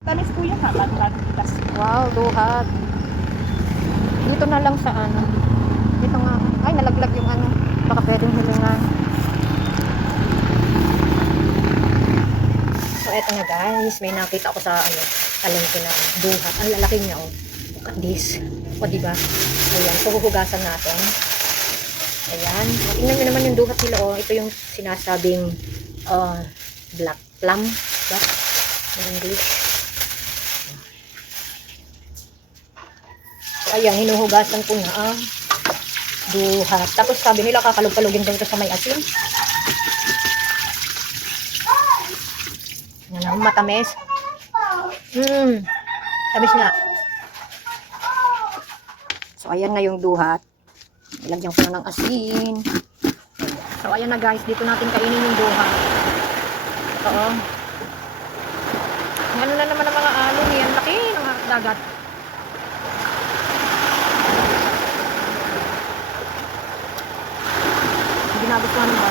Tamis po yan ha, bagong pitas. Wow, duhat. Dito na lang sa ano. Dito nga. Ay, nalaglag yung ano. Baka pwedeng hilingan. So, eto na guys. May nakita ako sa ano, palengke na duhat. Ang lalaki niya, oh. Look at this. O, diba? Ayan. So, huhugasan natin. Ayan. Tingnan nyo naman yung duhat nila, oh. Ito yung sinasabing black plum. Diba? In English. So, ayan. Hinuhugasan ko na ang duhat. Tapos sabi nila kakalog-kalugin daw ito sa may asin. Yan ang matamis. Tamis nga. So, ayan na yung duhat. Ilagyan ko na ng asin. So, ayan na guys. Dito natin kainin yung duhat. Ito, oh. Ano na naman ang mga alon yan. Laki ng dagat. Hindi nagustuhan mo.